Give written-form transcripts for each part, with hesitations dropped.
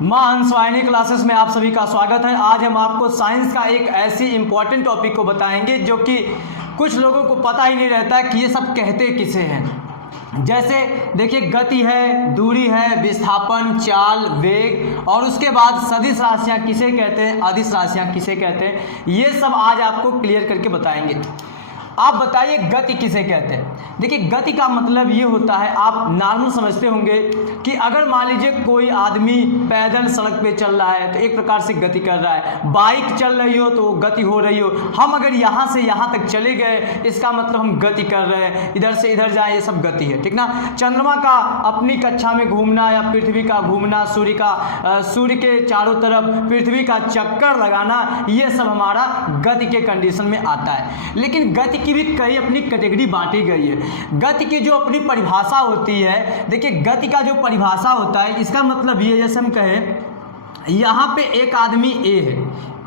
माँ हंसवाहिनी क्लासेस में आप सभी का स्वागत है। आज हम आपको साइंस का एक ऐसी इम्पॉर्टेंट टॉपिक को बताएंगे जो कि कुछ लोगों को पता ही नहीं रहता है कि ये सब कहते किसे हैं। जैसे देखिए, गति है, दूरी है, विस्थापन, चाल, वेग और उसके बाद सदिश राशियाँ किसे कहते हैं, अदिश राशियाँ किसे कहते हैं, ये सब आज आपको क्लियर करके बताएंगे। आप बताइए गति किसे कहते हैं। देखिए, गति का मतलब ये होता है, आप नॉर्मल समझते होंगे कि अगर मान लीजिए कोई आदमी पैदल सड़क पे चल रहा है तो एक प्रकार से गति कर रहा है, बाइक चल रही हो तो गति हो रही हो। हम अगर यहाँ से यहाँ तक चले गए इसका मतलब हम गति कर रहे हैं, इधर से इधर जाए, ये सब गति है, ठीक ना। चंद्रमा का अपनी कक्षा में घूमना या पृथ्वी का घूमना, सूर्य के चारों तरफ पृथ्वी का चक्कर लगाना, ये सब हमारा गति के कंडीशन में आता है। लेकिन गति की भी कई अपनी कैटेगरी बांटी गई है। गति की जो अपनी परिभाषा होती है, देखिए गति का जो परिभाषा होता है इसका मतलब ये, जैसे हम कहें यहाँ पे एक आदमी ए है,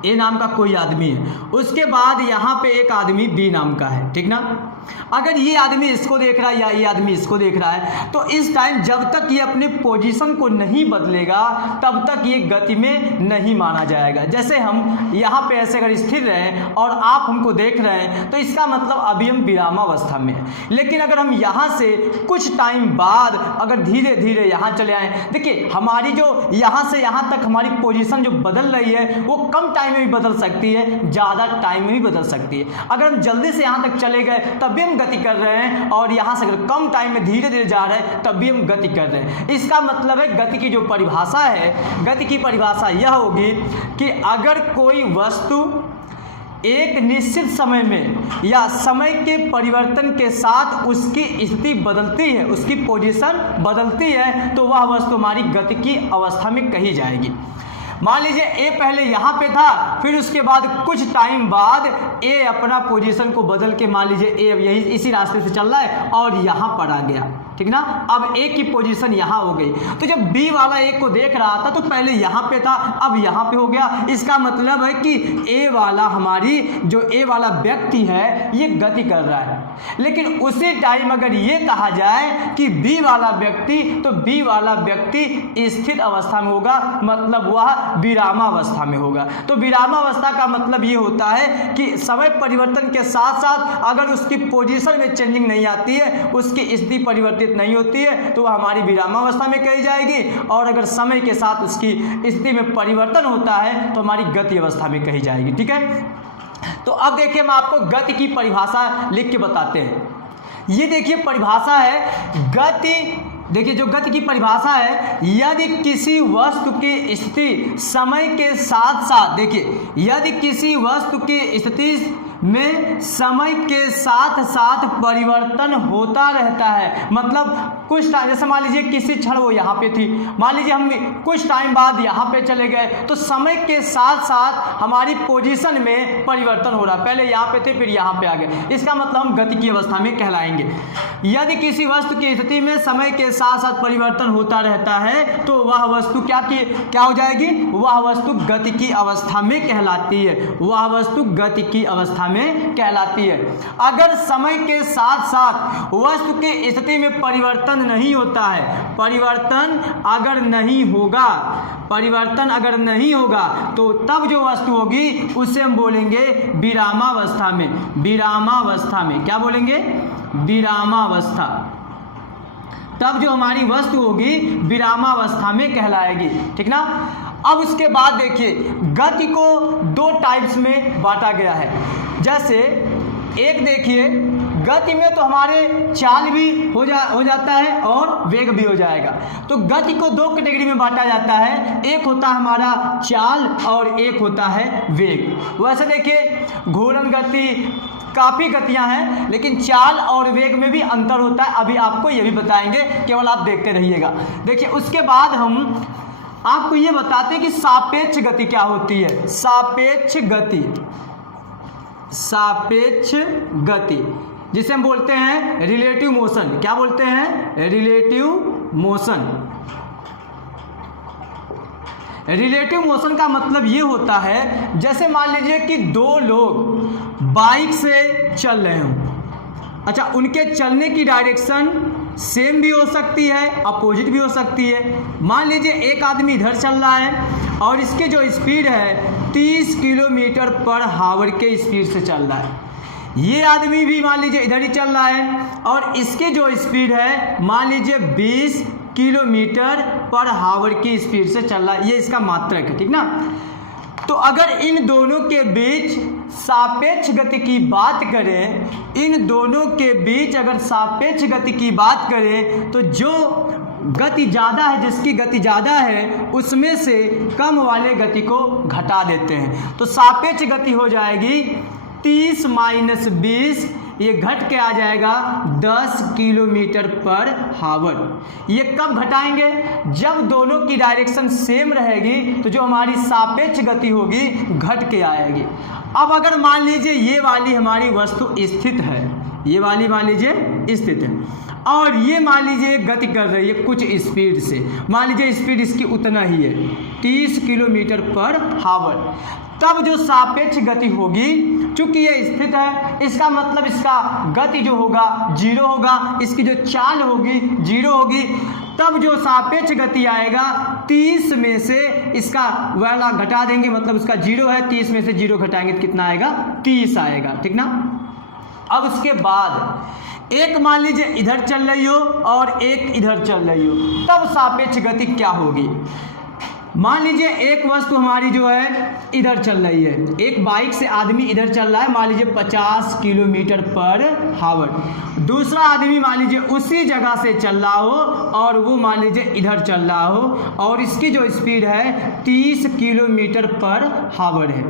ए नाम का कोई आदमी है, उसके बाद यहाँ पे एक आदमी बी नाम का है, ठीक ना। अगर ये आदमी इसको देख रहा है या ये आदमी इसको देख रहा है तो इस टाइम जब तक ये अपने पोजीशन को नहीं बदलेगा तब तक ये गति में नहीं माना जाएगा। जैसे हम यहाँ पे ऐसे अगर स्थिर रहें और आप हमको देख रहे हैं तो इसका मतलब अभी हम विरामावस्था में हैं। लेकिन अगर हम यहाँ से कुछ टाइम बाद अगर धीरे धीरे यहाँ चले आए, देखिए हमारी जो यहाँ से यहाँ तक हमारी पोजीशन जो बदल रही है वो कम टाइम में भी बदल सकती है, ज़्यादा टाइम में भी बदल सकती है। अगर हम जल्दी से यहाँ तक चले गए तब भी हम गति कर रहे हैं और यहाँ से अगर कम टाइम में धीरे धीरे जा रहे हैं तब भी हम गति कर रहे हैं। इसका मतलब है गति की जो परिभाषा है, गति की परिभाषा यह होगी कि अगर कोई वस्तु एक निश्चित समय में या समय के परिवर्तन के साथ उसकी स्थिति बदलती है, उसकी पोजीशन बदलती है, तो वह वस्तु हमारी गति की अवस्था में कही जाएगी। मान लीजिए ए पहले यहाँ पे था, फिर उसके बाद कुछ टाइम बाद ए अपना पोजीशन को बदल के, मान लीजिए ए यही इसी रास्ते से चल रहा है और यहाँ पर आ गया, ठीक ना। अब ए की पोजीशन यहाँ हो गई, तो जब बी वाला ए को देख रहा था तो पहले यहाँ पे था, अब यहाँ पे हो गया। इसका मतलब है कि ए वाला, हमारी जो ए वाला व्यक्ति है ये गति कर रहा है। लेकिन उसी टाइम अगर ये कहा जाए कि बी वाला व्यक्ति, तो बी वाला व्यक्ति स्थिर अवस्था में होगा, मतलब वह विरामावस्था में होगा। तो विरामावस्था का मतलब ये होता है कि समय परिवर्तन के साथ साथ अगर उसकी पोजीशन में चेंजिंग नहीं आती है, उसकी स्थिति परिवर्तित नहीं होती है, तो वह हमारी विरामावस्था में कही जाएगी। और अगर समय के साथ उसकी स्थिति में परिवर्तन होता है तो हमारी गति अवस्था में कही जाएगी, ठीक है। तो अब देखिए, हम आपको गति की परिभाषा लिख के बताते हैं। ये देखिए परिभाषा है गति। देखिए जो गति की परिभाषा है, यदि किसी वस्तु की स्थिति समय के साथ साथ, देखिए यदि किसी वस्तु की स्थिति में समय के साथ साथ परिवर्तन होता रहता है, मतलब कुछ टाइम, जैसे मान लीजिए किसी क्षण वो यहाँ पे थी, मान लीजिए हम कुछ टाइम बाद यहाँ पे चले गए, तो समय के साथ साथ हमारी पोजीशन में परिवर्तन हो रहा है। पहले यहाँ पे थे फिर यहाँ पे आ गए, इसका मतलब हम गति की अवस्था में कहलाएंगे। यदि किसी वस्तु की स्थिति में समय के साथ साथ परिवर्तन होता रहता है तो वह वस्तु क्या हो जाएगी, वह वस्तु गति की अवस्था में कहलाती है, वह वस्तु गति की अवस्था में कहलाती है। अगर समय के साथ साथ वस्तु की स्थिति में परिवर्तन नहीं होता है, परिवर्तन अगर नहीं होगा तो तब जो वस्तु होगी उसे हम बोलेंगे विरामावस्था में। विरामावस्था में क्या बोलेंगे, विरामावस्था। तब जो हमारी वस्तु होगी विरामावस्था में कहलाएगी, ठीक ना। अब उसके बाद देखिए, गति को दो टाइप्स में बांटा गया है। जैसे एक देखिए, गति में तो हमारे चाल भी हो जाता है और वेग भी हो जाएगा। तो गति को दो कैटेगरी में बांटा जाता है, एक होता है हमारा चाल और एक होता है वेग। वैसे देखिए घूर्णन गति, काफ़ी गतियां हैं, लेकिन चाल और वेग में भी अंतर होता है। अभी आपको ये भी बताएंगे, केवल आप देखते रहिएगा। देखिए उसके बाद हम आपको ये बताते हैं कि सापेक्ष गति क्या होती है। सापेक्ष गति, सापेक्ष गति जिसे हम बोलते हैं रिलेटिव मोशन। क्या बोलते हैं, रिलेटिव मोशन। रिलेटिव मोशन का मतलब ये होता है, जैसे मान लीजिए कि दो लोग बाइक से चल रहे हों, अच्छा उनके चलने की डायरेक्शन सेम भी हो सकती है, अपोजिट भी हो सकती है। मान लीजिए एक आदमी इधर चल रहा है और इसकी जो स्पीड है 30 किलोमीटर पर हावर के स्पीड से चल रहा है। ये आदमी भी मान लीजिए इधर ही चल रहा है और इसकी जो स्पीड है मान लीजिए 20 किलोमीटर पर हावर की स्पीड से चल रहा है। ये इसका मात्रक है, ठीक ना। तो अगर इन दोनों के बीच सापेक्ष गति की बात करें, इन दोनों के बीच अगर सापेक्ष गति की बात करें तो जो गति ज़्यादा है, जिसकी गति ज़्यादा है, उसमें से कम वाले गति को घटा देते हैं। तो सापेक्ष गति हो जाएगी 30 माइनस 20, ये घट के आ जाएगा 10 किलोमीटर पर हावर। ये कब घटाएंगे? जब दोनों की डायरेक्शन सेम रहेगी तो जो हमारी सापेक्ष गति होगी घट के आएगी। अब अगर मान लीजिए ये वाली हमारी वस्तु स्थित है, ये वाली मान लीजिए स्थित है और ये मान लीजिए गति कर रही है कुछ स्पीड से, मान लीजिए स्पीड इसकी उतना ही है 30 किलोमीटर पर हावर। तब जो सापेक्ष गति होगी, चूंकि ये स्थित है, इसका मतलब इसका गति जो होगा 0 होगा, इसकी जो चाल होगी 0 होगी। तब जो सापेक्ष गति आएगा 30 में से इसका वाला घटा देंगे, मतलब उसका 0 है, 30 में से 0 घटाएंगे तो कितना आएगा? 30 आएगा, ठीक ना। अब उसके बाद एक मान लीजिए इधर चल रही हो और एक इधर चल रही हो, तब सापेक्ष गति क्या होगी? मान लीजिए एक वस्तु हमारी जो है इधर चल रही है, एक बाइक से आदमी इधर चल रहा है मान लीजिए 50 किलोमीटर पर हावर, दूसरा आदमी मान लीजिए उसी जगह से चल रहा हो और वो मान लीजिए इधर चल रहा हो और इसकी जो स्पीड है 30 किलोमीटर पर हावर है,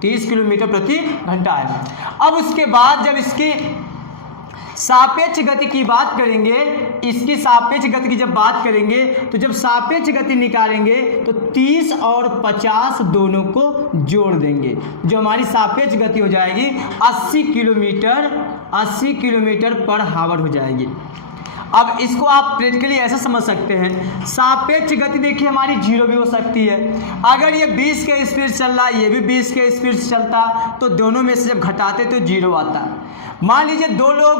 30 किलोमीटर प्रति घंटा है। अब उसके बाद जब इसकी सापेक्ष गति की बात करेंगे, इसकी सापेक्ष गति की जब बात करेंगे तो जब सापेक्ष गति निकालेंगे तो 30 और 50 दोनों को जोड़ देंगे, जो हमारी सापेक्ष गति हो जाएगी 80 किलोमीटर पर हावर हो जाएगी। अब इसको आप प्रैक्टिकली ऐसा समझ सकते हैं, सापेक्ष गति देखिए हमारी 0 भी हो सकती है। अगर ये 20 के स्पीड चल रहा है, ये भी 20 के स्पीड से चलता, तो दोनों में से जब घटाते तो 0 आता। मान लीजिए दो लोग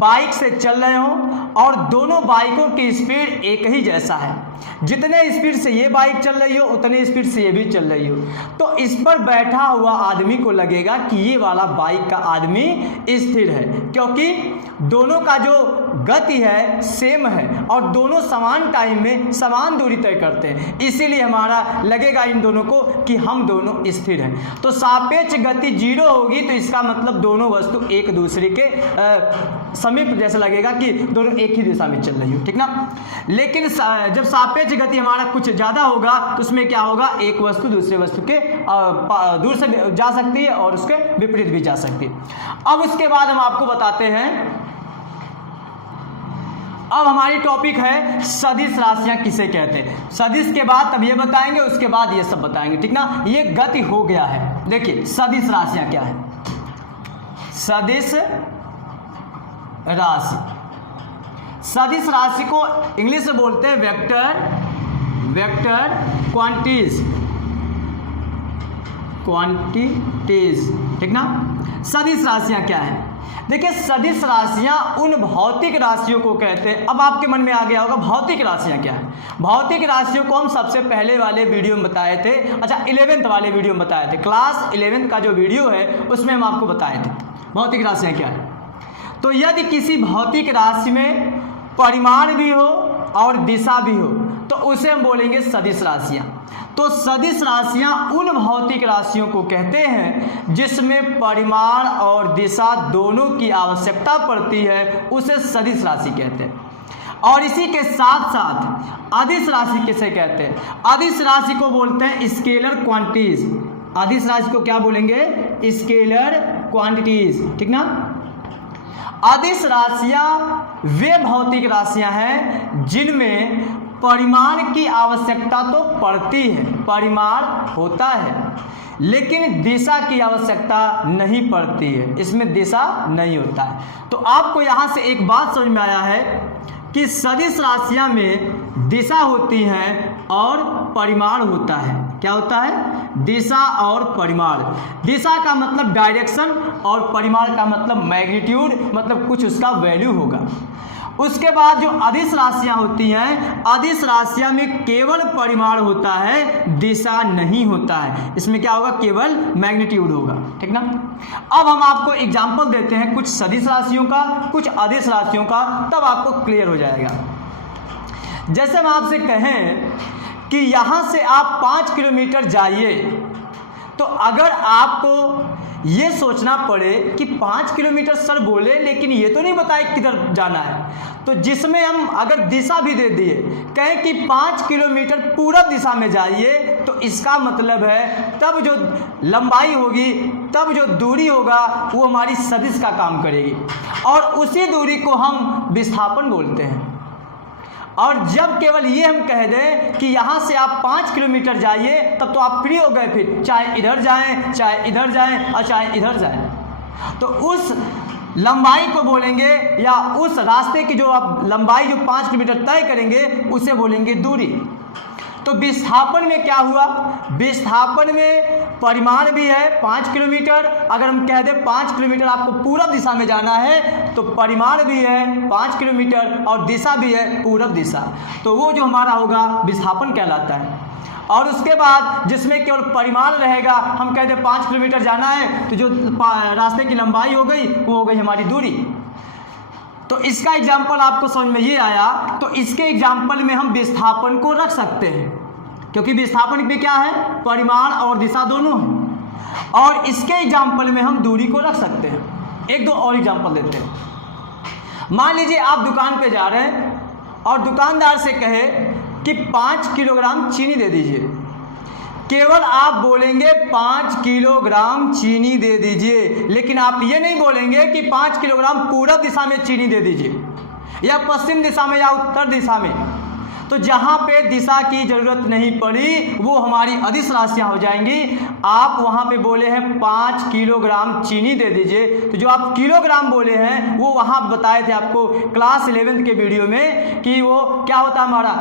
बाइक से चल रहे हों और दोनों बाइकों की स्पीड एक ही जैसा है, जितने स्पीड से ये बाइक चल रही हो उतने स्पीड से ये भी चल रही हो, तो इस पर बैठा हुआ आदमी को लगेगा कि ये वाला बाइक का आदमी स्थिर है, क्योंकि दोनों का जो गति है सेम है और दोनों समान टाइम में समान दूरी तय करते हैं, इसीलिए हमारा लगेगा इन दोनों को कि हम दोनों स्थिर हैं। तो सापेक्ष गति 0 होगी तो इसका मतलब दोनों वस्तु एक दूसरे के समीप जैसा लगेगा कि दोनों एक ही दिशा में चल रही हो, ठीक ना। लेकिन जब सापेक्ष गति हमारा कुछ ज़्यादा होगा तो उसमें क्या होगा, एक वस्तु दूसरे वस्तु के दूर से जा सकती है और उसके विपरीत भी जा सकती है। अब उसके बाद हम आपको बताते हैं, अब हमारी टॉपिक है सदिश राशियां किसे कहते हैं। सदिश के बाद तब ये बताएंगे, उसके बाद ये सब बताएंगे, ठीक ना। ये गति हो गया है। देखिए सदिश राशियां क्या है। सदिश राशि, सदिश राशि को इंग्लिश में बोलते हैं वेक्टर क्वांटिटीज, ठीक ना। सदिश राशियां क्या है? देखिए सदिश राशियां उन भौतिक राशियों को कहते हैं। अब आपके मन में आ गया होगा भौतिक राशियां क्या है। भौतिक राशियों को हम सबसे पहले वाले वीडियो में बताए थे, अच्छा 11th वाले वीडियो में बताए थे, क्लास 11th का जो वीडियो है उसमें हम आपको बताए थे भौतिक राशियां क्या है। तो यदि किसी भौतिक राशि में परिमाण भी हो और दिशा भी हो तो उसे हम बोलेंगे सदिश राशियां। तो सदिश राशियां उन भौतिक राशियों को कहते हैं जिसमें परिमाण और दिशा दोनों की आवश्यकता पड़ती है, उसे सदिश राशि कहते हैं। और इसी के साथ साथ अदिश राशि किसे कहते हैं? अदिश राशि को बोलते हैं स्केलर क्वांटिटीज। अदिश राशि को क्या बोलेंगे? स्केलर क्वांटिटीज, ठीक ना। अदिश राशियां वे भौतिक राशियां हैं जिनमें परिमाण की आवश्यकता तो पड़ती है, परिमाण होता है, लेकिन दिशा की आवश्यकता नहीं पड़ती है, इसमें दिशा नहीं होता है। तो आपको यहाँ से एक बात समझ में आया है कि सदिश राशियां में दिशा होती है और परिमाण होता है। क्या होता है? दिशा और परिमाण। दिशा का मतलब डायरेक्शन और परिमाण का मतलब मैग्नीट्यूड, मतलब कुछ उसका वैल्यू होगा। उसके बाद जो अदिश राशियां होती हैं, अदिश राशियां में केवल परिमाण होता है, दिशा नहीं होता है। इसमें क्या होगा, केवल मैग्नीट्यूड होगा, ठीक ना। अब हम आपको एग्जाम्पल देते हैं कुछ सदिश राशियों का, कुछ अदिश राशियों का, तब आपको क्लियर हो जाएगा। जैसे हम आपसे कहें कि यहाँ से आप 5 किलोमीटर जाइए, तो अगर आपको ये सोचना पड़े कि 5 किलोमीटर सर बोले लेकिन ये तो नहीं बताए किधर जाना है, तो जिसमें हम अगर दिशा भी दे दिए, कहें कि 5 किलोमीटर पूरब दिशा में जाइए, तो इसका मतलब है तब जो लंबाई होगी, तब जो दूरी होगा वो हमारी सदिश का काम करेगी, और उसी दूरी को हम विस्थापन बोलते हैं। और जब केवल ये हम कह दें कि यहाँ से आप 5 किलोमीटर जाइए, तब तो आप फ्री हो गए, फिर चाहे इधर जाएं, चाहे इधर जाएं और चाहे इधर जाएं। तो उस लंबाई को बोलेंगे, या उस रास्ते की जो आप लंबाई जो 5 किलोमीटर तय करेंगे, उसे बोलेंगे दूरी। तो विस्थापन में क्या हुआ, विस्थापन में परिमाण भी है 5 किलोमीटर। अगर हम कह दें 5 किलोमीटर आपको पूरब दिशा में जाना है, तो परिमाण भी है 5 किलोमीटर और दिशा भी है पूरब दिशा, तो वो जो हमारा होगा विस्थापन कहलाता है। और उसके बाद जिसमें केवल परिमाण रहेगा, हम कह दें 5 किलोमीटर जाना है, तो जो रास्ते की लंबाई हो गई वो हो गई हमारी दूरी। तो इसका एग्जाम्पल आपको समझ में ये आया, तो इसके एग्जाम्पल में हम विस्थापन को रख सकते हैं, क्योंकि विस्थापन में क्या है, परिमाण और दिशा दोनों है। और इसके एग्जाम्पल में हम दूरी को रख सकते हैं। एक दो और एग्जाम्पल देते हैं। मान लीजिए आप दुकान पे जा रहे हैं और दुकानदार से कहे कि 5 किलोग्राम चीनी दे दीजिए। केवल आप बोलेंगे 5 किलोग्राम चीनी दे दीजिए, लेकिन आप ये नहीं बोलेंगे कि 5 किलोग्राम पूरब दिशा में चीनी दे दीजिए, या पश्चिम दिशा में, या उत्तर दिशा में। तो जहाँ पे दिशा की जरूरत नहीं पड़ी, वो हमारी अदिश राशियाँ हो जाएंगी। आप वहाँ पे बोले हैं 5 किलोग्राम चीनी दे दीजिए, तो जो आप किलोग्राम बोले हैं वो वहाँ बताए थे आपको क्लास 11th के वीडियो में कि वो क्या होता है, हमारा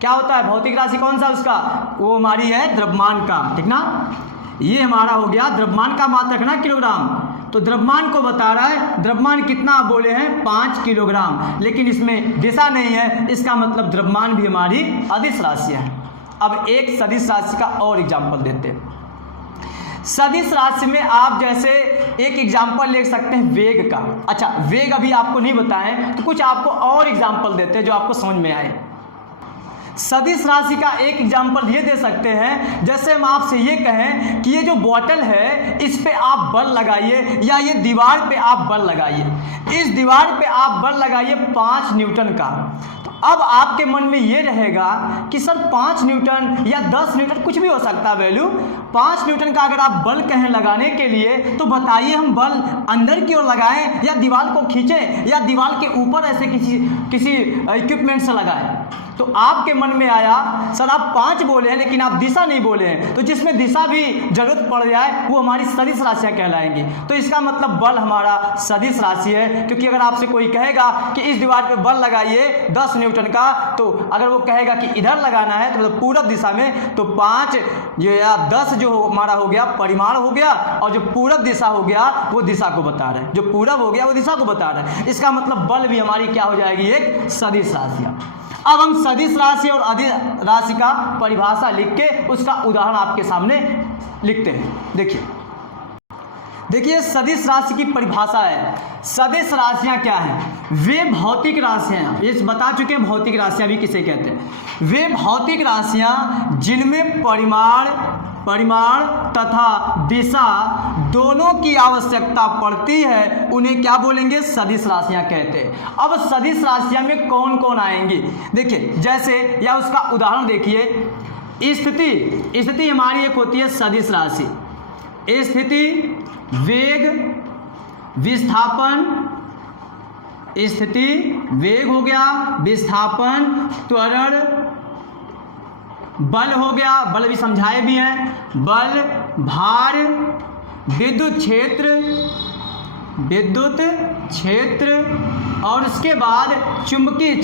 क्या होता है, भौतिक राशि कौन सा उसका, वो हमारी है द्रव्यमान का, ठीक ना। ये हमारा हो गया द्रव्यमान का मात्रक ना, किलोग्राम। तो द्रव्यमान को बता रहा है, द्रव्यमान कितना आप बोले हैं 5 किलोग्राम, लेकिन इसमें दिशा नहीं है, इसका मतलब द्रव्यमान भी हमारी अदिश राशि है। अब एक सदिश राशि का और एग्जाम्पल देते हैं। सदिश राशि में आप जैसे एक एग्जाम्पल ले सकते हैं वेग का। अच्छा, वेग अभी आपको नहीं बताएं, तो कुछ आपको और एग्जाम्पल देते हैं जो आपको समझ में आए। सदिश राशि का एक एग्जाम्पल ये दे सकते हैं, जैसे हम आपसे ये कहें कि ये जो बॉटल है इस पे आप बल लगाइए, या ये दीवार पे आप बल लगाइए, इस दीवार पे आप बल लगाइए 5 न्यूटन का। तो अब आपके मन में ये रहेगा कि सर 5 न्यूटन या 10 न्यूटन कुछ भी हो सकता है वैल्यू। 5 न्यूटन का अगर आप बल कहें लगाने के लिए, तो बताइए हम बल अंदर की ओर लगाएं, या दीवार को खींचें, या दीवार के ऊपर ऐसे किसी इक्विपमेंट से लगाएं। तो आपके मन में आया सर आप 5 बोले हैं लेकिन आप दिशा नहीं बोले हैं, तो जिसमें दिशा भी जरूरत पड़ जाए वो हमारी सदिश राशियाँ कहलाएंगी। तो इसका मतलब बल हमारा सदिश राशि है, क्योंकि अगर आपसे कोई कहेगा कि इस दीवार पे बल लगाइए 10 न्यूटन का, तो अगर वो कहेगा कि इधर लगाना है तो मतलब पूरब दिशा में, तो 5 या 10 जो हमारा हो गया परिमाण हो गया, और जो पूरब दिशा हो गया वो दिशा को बता रहा है, जो पूरब हो गया वो दिशा को बता रहा है। इसका मतलब बल भी हमारी क्या हो जाएगी, एक सदिश राशियाँ। अब हम सदिश राशि और अदिश राशि का परिभाषा लिख के उसका उदाहरण आपके सामने लिखते हैं। देखिए सदिश राशि की परिभाषा है। सदिश राशियां क्या हैं, वे भौतिक राशियां, ये बता चुके हैं भौतिक राशियां भी किसे कहते हैं। वे भौतिक राशियां जिनमें परिमाण तथा दिशा दोनों की आवश्यकता पड़ती है, उन्हें क्या बोलेंगे, सदिश राशियां कहते हैं। अब सदिश राशियां में कौन कौन आएंगी, देखिए जैसे, या उसका उदाहरण देखिए। स्थिति हमारी एक होती है सदिश राशि। स्थिति, वेग, विस्थापन, स्थिति वेग हो गया, विस्थापन, त्वरण, बल हो गया, बल भी समझाए भी हैं, बल, भार, विद्युत क्षेत्र, और उसके बाद चुंबकीय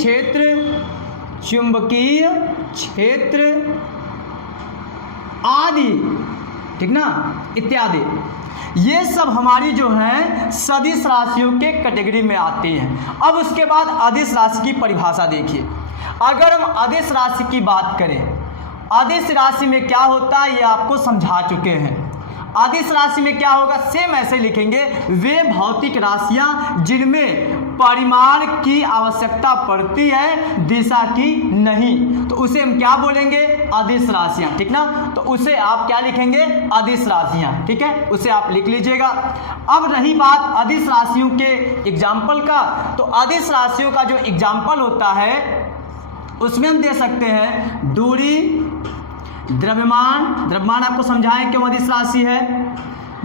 क्षेत्र आदि, ठीक ना, इत्यादि। ये सब हमारी जो हैं सदिश राशियों के कैटेगरी में आती हैं। अब उसके बाद अदिश राशि की परिभाषा देखिए। अगर हम अदिश राशि की बात करें, अदिश राशि में क्या होता है ये आपको समझा चुके हैं। अदिश राशि में क्या होगा, सेम ऐसे लिखेंगे, वे भौतिक राशियां जिनमें परिमाण की आवश्यकता पड़ती है, दिशा की नहीं, तो उसे हम क्या बोलेंगे, अदिश राशियां, ठीक ना। तो उसे आप क्या लिखेंगे, अदिश राशियां, ठीक है, उसे आप लिख लीजिएगा। अब रही बात अदिश राशियों के एग्जाम्पल का, तो अदिश राशियों का जो एग्जाम्पल होता है उसमें हम दे सकते हैं दूरी, द्रव्यमान, द्रव्यमान आपको समझाएं क्यों अदिश राशि है,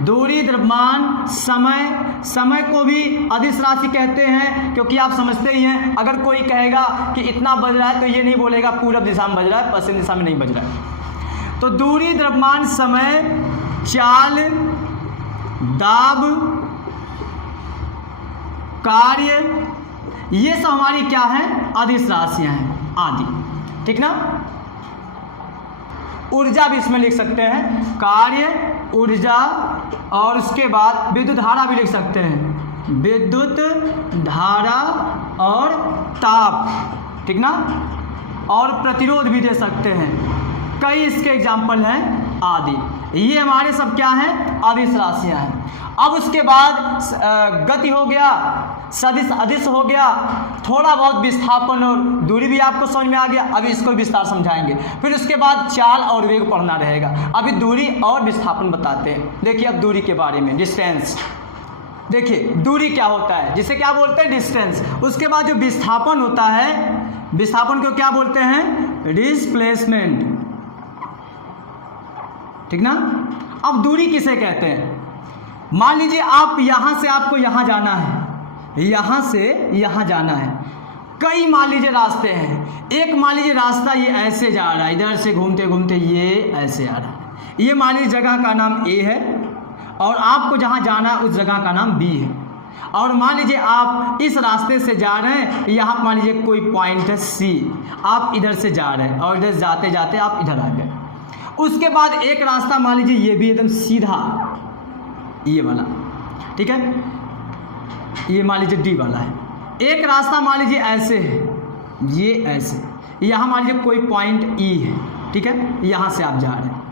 दूरी, द्रव्यमान, समय, समय को भी अदिश राशि कहते हैं क्योंकि आप समझते ही हैं, अगर कोई कहेगा कि इतना बज रहा है तो ये नहीं बोलेगा पूरब दिशा में बज रहा है, पश्चिम दिशा में नहीं बज रहा है। तो दूरी, द्रव्यमान, समय, चाल, दाब, कार्य, ये सब हमारी क्या है, अदिश राशियां हैं आदि, ठीक ना। ऊर्जा भी इसमें लिख सकते हैं, कार्य, ऊर्जा, और उसके बाद विद्युत धारा भी लिख सकते हैं, विद्युत धारा और ताप, ठीक ना, और प्रतिरोध भी दे सकते हैं, कई इसके एग्जाम्पल हैं आदि। ये हमारे सब क्या हैं, अदिश राशियां हैं। अब उसके बाद गति हो गया, सदिश अदिश हो गया, थोड़ा बहुत विस्थापन और दूरी भी आपको समझ में आ गया। अभी इसको विस्तार समझाएंगे। फिर उसके बाद चाल और वेग पढ़ना रहेगा। अभी दूरी और विस्थापन बताते हैं। देखिए अब दूरी के बारे में, डिस्टेंस, देखिए दूरी क्या होता है, जिसे क्या बोलते हैं, डिस्टेंस। उसके बाद जो विस्थापन होता है, विस्थापन को क्या बोलते हैं, डिस्प्लेसमेंट, ठीक ना। अब दूरी किसे कहते हैं, मान लीजिए आप यहाँ से आपको यहाँ जाना है, यहाँ से यहाँ जाना है, कई मान लीजिए रास्ते हैं। एक मान लीजिए रास्ता ये ऐसे जा रहा है, इधर से घूमते घूमते ये ऐसे आ रहा है, ये मान लीजिए जगह का नाम ए है और आपको जहाँ जाना है उस जगह का नाम बी है। और मान लीजिए आप इस रास्ते से जा रहे हैं, यहाँ मान लीजिए कोई पॉइंट है सी, आप इधर से जा रहे हैं और इधर जाते जाते आप इधर आ गए। उसके बाद एक रास्ता मान लीजिए ये भी एकदम सीधा, ये वाला, ठीक है, ये मान लीजिए डी वाला है। एक रास्ता मान लीजिए ऐसे है, ये ऐसे, यहाँ मान लीजिए कोई पॉइंट ई है, ठीक है, यहाँ से आप जा रहे हैं।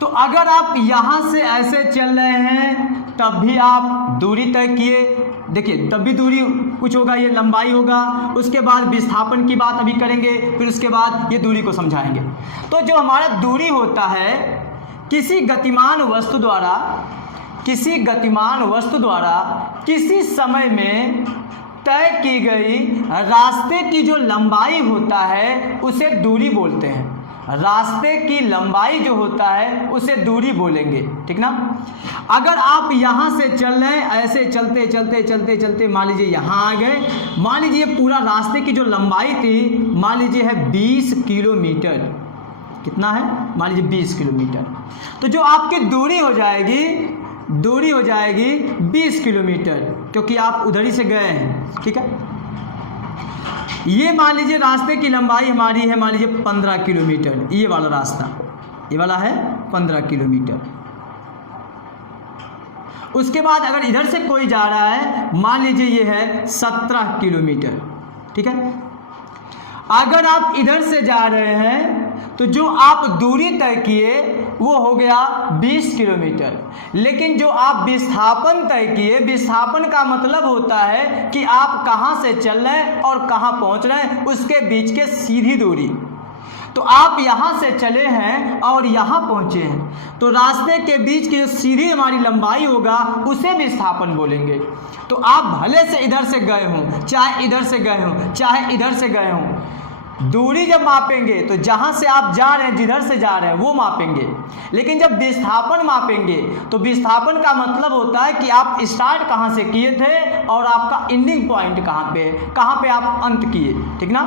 तो अगर आप यहाँ से ऐसे चल रहे हैं तब भी आप दूरी तय किए, देखिए तब भी दूरी कुछ होगा, ये लंबाई होगा। उसके बाद विस्थापन की बात अभी करेंगे, फिर उसके बाद ये दूरी को समझाएंगे। तो जो हमारा दूरी होता है, किसी गतिमान वस्तु द्वारा किसी समय में तय की गई रास्ते की जो लंबाई होता है उसे दूरी बोलते हैं। रास्ते की लंबाई जो होता है उसे दूरी बोलेंगे, ठीक ना। अगर आप यहाँ से चल रहे हैं, ऐसे चलते चलते चलते चलते मान लीजिए यहाँ आ गए, मान लीजिए पूरा रास्ते की जो लंबाई थी मान लीजिए है 20 किलोमीटर, कितना है, मान लीजिए 20 किलोमीटर। तो जो आपकी दूरी हो जाएगी 20 किलोमीटर, क्योंकि आप उधर ही से गए हैं, ठीक है। ये मान लीजिए रास्ते की लंबाई हमारी है मान लीजिए 15 किलोमीटर, ये वाला रास्ता, ये वाला है 15 किलोमीटर। उसके बाद अगर इधर से कोई जा रहा है, मान लीजिए ये है 17 किलोमीटर, ठीक है। अगर आप इधर से जा रहे हैं तो जो आप दूरी तय किए वो हो गया 20 किलोमीटर। लेकिन जो आप विस्थापन तय किए, विस्थापन का मतलब होता है कि आप कहाँ से चल रहे हैं और कहाँ पहुँच रहे हैं, उसके बीच के सीधी दूरी। तो आप यहाँ से चले हैं और यहाँ पहुँचे हैं, तो रास्ते के बीच की जो सीधी हमारी लंबाई होगा उसे विस्थापन बोलेंगे। तो आप भले से इधर से गए हों, चाहे इधर से गए हों, चाहे इधर से गए हों, दूरी जब मापेंगे तो जहाँ से आप जा रहे हैं, जिधर से जा रहे हैं वो मापेंगे। लेकिन जब विस्थापन मापेंगे तो विस्थापन का मतलब होता है कि आप स्टार्ट कहाँ से किए थे और आपका एंडिंग पॉइंट कहाँ पे आप अंत किए, ठीक ना।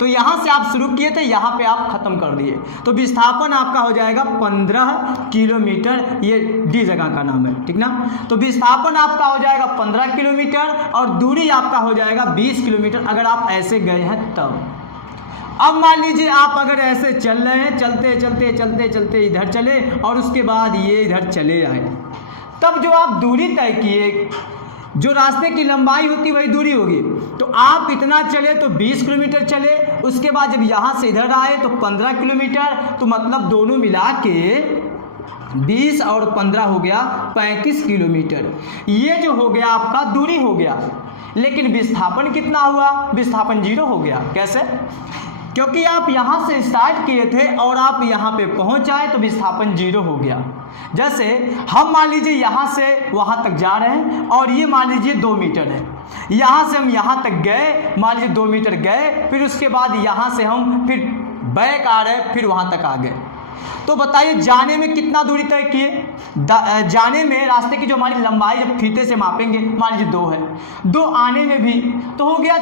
तो यहाँ से आप शुरू किए थे, यहाँ पे आप ख़त्म कर दिए, तो विस्थापन आपका हो जाएगा 15 किलोमीटर, ये डी जगह का नाम है, ठीक ना। तो विस्थापन आपका हो जाएगा 15 किलोमीटर और दूरी आपका हो जाएगा 20 किलोमीटर अगर आप ऐसे गए हैं तब। अब मान लीजिए आप अगर ऐसे चल रहे हैं, चलते चलते चलते चलते इधर चले और उसके बाद ये इधर चले आए, तब जो आप दूरी तय किए, जो रास्ते की लंबाई होती वही दूरी होगी। तो आप इतना चले तो 20 किलोमीटर चले, उसके बाद जब यहाँ से इधर आए तो 15 किलोमीटर, तो मतलब दोनों मिला के 20 और 15 हो गया 35 किलोमीटर। ये जो हो गया आपका दूरी हो गया, लेकिन विस्थापन कितना हुआ? विस्थापन 0 हो गया। कैसे? क्योंकि आप यहाँ से स्टार्ट किए थे और आप यहाँ पे पहुँच आए तो विस्थापन 0 हो गया। जैसे हम मान लीजिए यहाँ से वहाँ तक जा रहे हैं और ये मान लीजिए 2 मीटर है, यहाँ से हम यहाँ तक गए, मान लीजिए 2 मीटर गए, फिर उसके बाद यहाँ से हम फिर बैक आ रहे, फिर वहाँ तक आ गए। तो बताइए जाने में कितना दूरी तय किए? जाने में रास्ते की जो हमारी लंबाई जब फीते से मापेंगे मान लीजिए 2 है, 2 आने में भी तो हो गया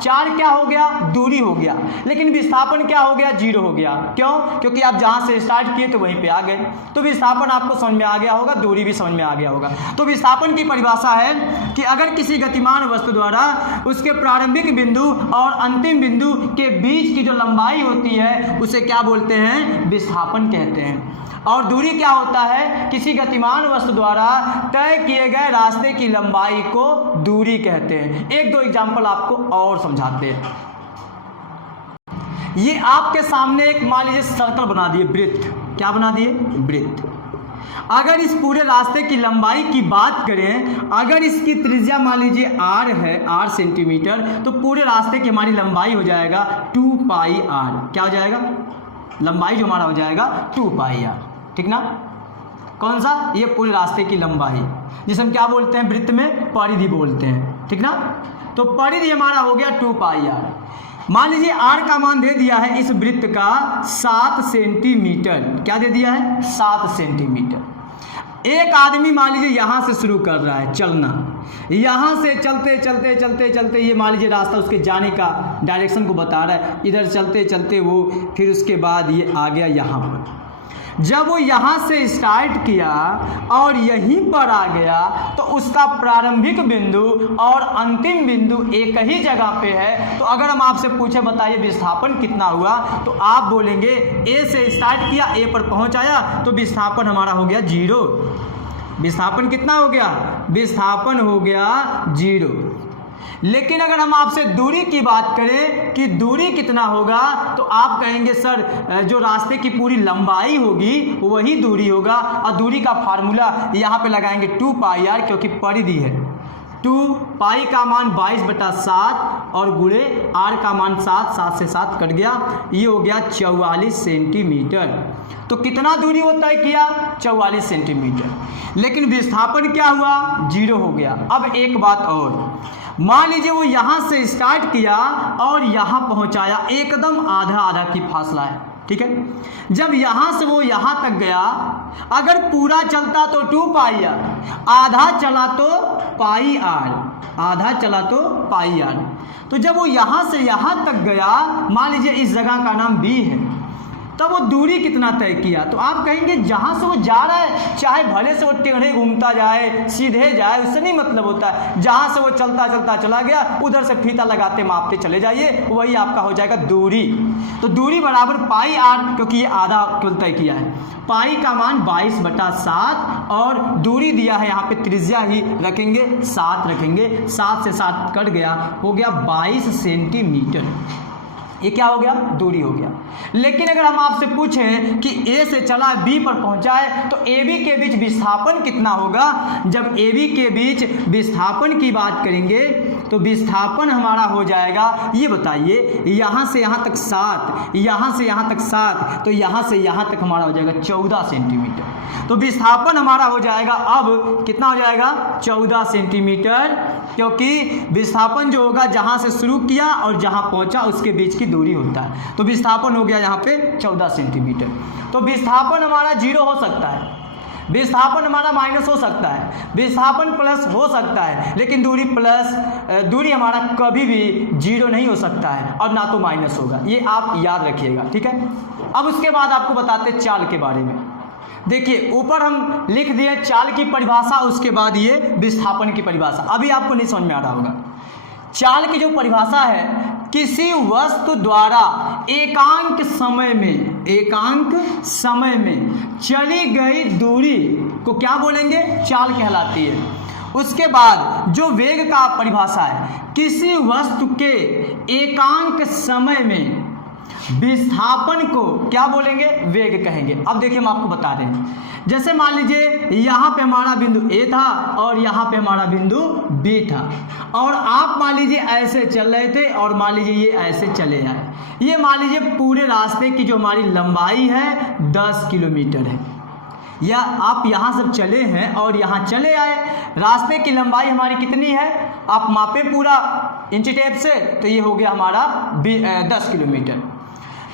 4 क्या हो गया? दूरी हो गया। लेकिन विस्थापन क्या हो गया? 0 हो गया। क्यों? क्योंकि आप जहाँ से स्टार्ट किए तो वहीं पे आ गए। तो विस्थापन आपको समझ में आ गया होगा, दूरी भी समझ में आ गया होगा। तो विस्थापन की परिभाषा है कि अगर किसी गतिमान वस्तु द्वारा उसके प्रारंभिक बिंदु और अंतिम बिंदु के बीच की जो लंबाई होती है उसे क्या बोलते हैं? विस्थापन कहते हैं। और दूरी क्या होता है? किसी गतिमान वस्तु द्वारा तय किए गए रास्ते की लंबाई को दूरी कहते हैं। 1-2 एग्जाम्पल आपको और समझाते हैं। ये आपके सामने एक मान लीजिए सर्कल बना दिए, वृत्त। क्या बना दिए? वृत्त। अगर इस पूरे रास्ते की लंबाई की बात करें, अगर इसकी त्रिज्या मान लीजिए r है, r सेंटीमीटर, तो पूरे रास्ते की हमारी लंबाई हो जाएगा 2 पाई r। क्या हो जाएगा? लंबाई जो हमारा हो जाएगा 2 पाई r। ठीक ना? कौन सा? ये पूरे रास्ते की लंबाई, जिसे हम क्या बोलते हैं? वृत्त में परिधि बोलते हैं। ठीक ना? तो परिधि हमारा हो गया 2 पाई r। मान लीजिए r का मान दे दिया है इस वृत्त का 7 सेंटीमीटर। क्या दे दिया है? 7 सेंटीमीटर। एक आदमी मान लीजिए यहाँ से शुरू कर रहा है चलना, यहाँ से चलते चलते चलते चलते, ये मान लीजिए रास्ता उसके जाने का डायरेक्शन को बता रहा है, इधर चलते चलते वो फिर उसके बाद ये आ गया यहाँ पर। जब वो यहाँ से स्टार्ट किया और यहीं पर आ गया तो उसका प्रारंभिक बिंदु और अंतिम बिंदु एक ही जगह पे है। तो अगर हम आपसे पूछे बताइए विस्थापन कितना हुआ, तो आप बोलेंगे ए से स्टार्ट किया, ए पर पहुँच आया, तो विस्थापन हमारा हो गया 0। विस्थापन कितना हो गया? विस्थापन हो गया 0। लेकिन अगर हम आपसे दूरी की बात करें कि दूरी कितना होगा, तो आप कहेंगे सर जो रास्ते की पूरी लंबाई होगी वही दूरी होगा। और दूरी का फार्मूला यहाँ पे लगाएंगे 2 पाई r, क्योंकि परिधि है। 2 पाई का मान 22/7 और गुणे r का मान 7 से 7 कट गया, ये हो गया 44 सेंटीमीटर। तो कितना दूरी वो तय किया? 44 सेंटीमीटर। लेकिन विस्थापन क्या हुआ? 0 हो गया। अब एक बात और, मान लीजिए वो यहाँ से स्टार्ट किया और यहाँ पहुँचाया, एकदम आधा आधा की फासला है। ठीक है? जब यहाँ से वो यहाँ तक गया, अगर पूरा चलता तो 2 पाई r, आधा चला तो पाई r, आधा चला तो पाई r। तो जब वो यहाँ से यहाँ तक गया, मान लीजिए इस जगह का नाम B है, तब वो दूरी कितना तय किया? तो आप कहेंगे जहाँ से वो जा रहा है, चाहे भले से वो टेढ़े घूमता जाए, सीधे जाए, उससे नहीं मतलब होता है। जहाँ से वो चलता चलता चला गया, उधर से फीता लगाते मापते चले जाइए, वही आपका हो जाएगा दूरी। तो दूरी बराबर पाई r, क्योंकि ये आधा केवल तय किया है। पाई का मान 22/7 और दूरी दिया है, यहाँ पे त्रिज्या ही रखेंगे, 7 रखेंगे, 7 से 7 कट गया, हो गया 22 सेंटीमीटर। ये क्या हो गया? दूरी हो गया। लेकिन अगर हम आपसे पूछें कि ए से चला बी पर पहुंचा है, तो ए बी के बीच विस्थापन कितना होगा? जब ए बी के बीच विस्थापन की बात करेंगे तो विस्थापन हमारा हो जाएगा, ये बताइए, यहाँ से यहाँ तक 7, यहाँ से यहाँ तक 7, तो यहाँ से यहाँ तक हमारा हो जाएगा 14 सेंटीमीटर। तो विस्थापन हमारा हो जाएगा, अब कितना हो जाएगा? 14 सेंटीमीटर, क्योंकि विस्थापन जो होगा जहाँ से शुरू किया और जहाँ पहुँचा उसके बीच की दूरी होता है। तो विस्थापन हो गया यहाँ पे 14 सेंटीमीटर। तो विस्थापन हमारा 0 हो सकता है, विस्थापन हमारा माइनस हो सकता है, विस्थापन प्लस हो सकता है, लेकिन दूरी हमारा कभी भी 0 नहीं हो सकता है और ना तो माइनस होगा। ये आप याद रखिएगा। ठीक है? अब उसके बाद आपको बताते चाल के बारे में। देखिए ऊपर हम लिख दिए चाल की परिभाषा, उसके बाद ये विस्थापन की परिभाषा। अभी आपको नहीं समझ में आ रहा होगा। चाल की जो परिभाषा है, किसी वस्तु द्वारा एकांक समय में चली गई दूरी को क्या बोलेंगे? चाल कहलाती है। उसके बाद जो वेग का परिभाषा है, किसी वस्तु के एकांक समय में विस्थापन को क्या बोलेंगे? वेग कहेंगे। अब देखिए हम आपको बता रहे हैं, जैसे मान लीजिए यहाँ पे हमारा बिंदु A था और यहाँ पे हमारा बिंदु B था, और आप मान लीजिए ऐसे चल रहे थे और मान लीजिए ये ऐसे चले आए। ये मान लीजिए पूरे रास्ते की जो हमारी लंबाई है 10 किलोमीटर है, या आप यहाँ सब चले हैं और यहाँ चले आए। रास्ते की लंबाई हमारी कितनी है? आप मापे पूरा इंची टेप से, तो ये हो गया हमारा 10 किलोमीटर।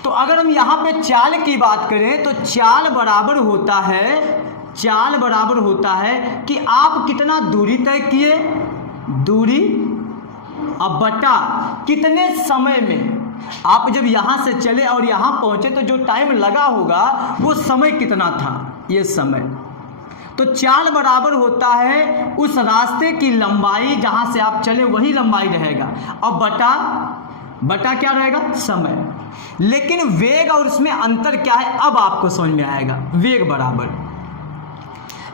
तो अगर हम यहाँ पे चाल की बात करें तो चाल बराबर होता है कि आप कितना दूरी तय किए, दूरी अब बटा कितने समय में। आप जब यहाँ से चले और यहाँ पहुँचे तो जो टाइम लगा होगा वो समय कितना था, ये समय। तो चाल बराबर होता है उस रास्ते की लंबाई, जहाँ से आप चले वही लंबाई रहेगा, और बटा क्या रहेगा? समय। लेकिन वेग और उसमें अंतर क्या है अब आपको समझ में आएगा। वेग बराबर,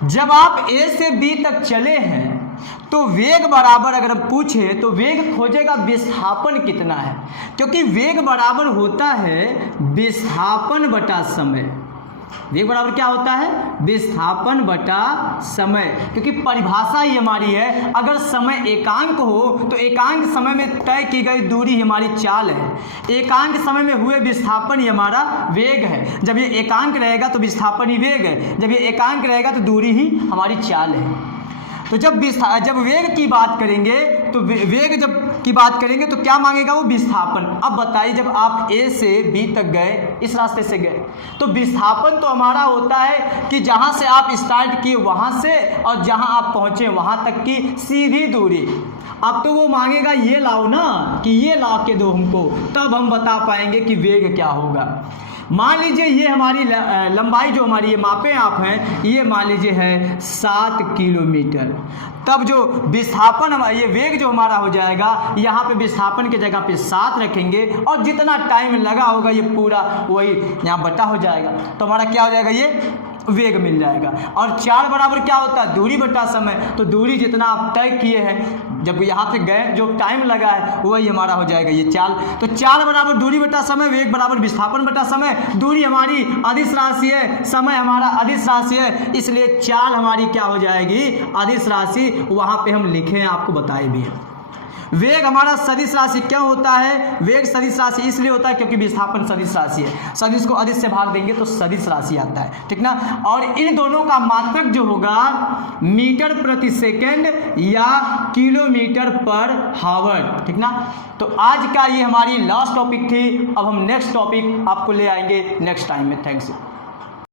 जब आप A से B तक चले हैं तो वेग बराबर अगर हम पूछे तो वेग खोजेगा विस्थापन कितना है, क्योंकि वेग बराबर होता है विस्थापन बटा समय। वेग बराबर क्या होता है? विस्थापन बटा समय, क्योंकि परिभाषा ही हमारी है, अगर समय एकांक हो तो एकांक समय में तय की गई दूरी हमारी चाल है, एकांक समय में हुए विस्थापन ही हमारा वेग है। जब ये एकांक रहेगा तो विस्थापन ही वेग है, जब ये एकांक रहेगा तो दूरी ही हमारी चाल है। तो जब वेग की बात करेंगे तो वेग जब की बात करेंगे तो क्या मांगेगा? वो विस्थापन। अब बताइए, जब आप A से B तक गए, इस रास्ते से गए, तो विस्थापन तो हमारा होता है कि जहाँ से आप स्टार्ट किए वहाँ से और जहाँ आप पहुँचे वहाँ तक की सीधी दूरी। अब तो वो मांगेगा ये लाओ ना, कि ये ला के दो हमको, तब हम बता पाएंगे कि वेग क्या होगा। मान लीजिए ये हमारी लंबाई जो हमारी ये मापे आप हैं, ये मान लीजिए है 7 किलोमीटर। तब जो विस्थापन ये वेग जो हमारा हो जाएगा, यहाँ पे विस्थापन की जगह पे 7 रखेंगे और जितना टाइम लगा होगा ये पूरा वही यहाँ बटा हो जाएगा, तो हमारा क्या हो जाएगा? ये वेग मिल जाएगा। और चाल बराबर क्या होता है? दूरी बटा समय। तो दूरी जितना आप तय किए हैं, जब यहाँ से गए जो टाइम लगा है वही हमारा हो जाएगा ये चाल। तो चाल बराबर दूरी बटा समय, वेग बराबर विस्थापन बटा समय। दूरी हमारी अदिश राशि है, समय हमारा अदिश राशि है, इसलिए चाल हमारी क्या हो जाएगी? अदिश राशि। वहाँ पे हम लिखे हैं, आपको बताए भी हैं। वेग हमारा सदिश राशि क्यों होता है? वेग सदिश राशि इसलिए होता है क्योंकि विस्थापन सदिश राशि है। सदिश को अदिश से भाग देंगे तो सदिश राशि आता है, ठीक ना। और इन दोनों का मात्रक जो होगा मीटर प्रति सेकंड या किलोमीटर पर हावर, ठीक ना। तो आज का ये हमारी लास्ट टॉपिक थी। अब हम नेक्स्ट टॉपिक आपको ले आएंगे नेक्स्ट टाइम में। Thanks you.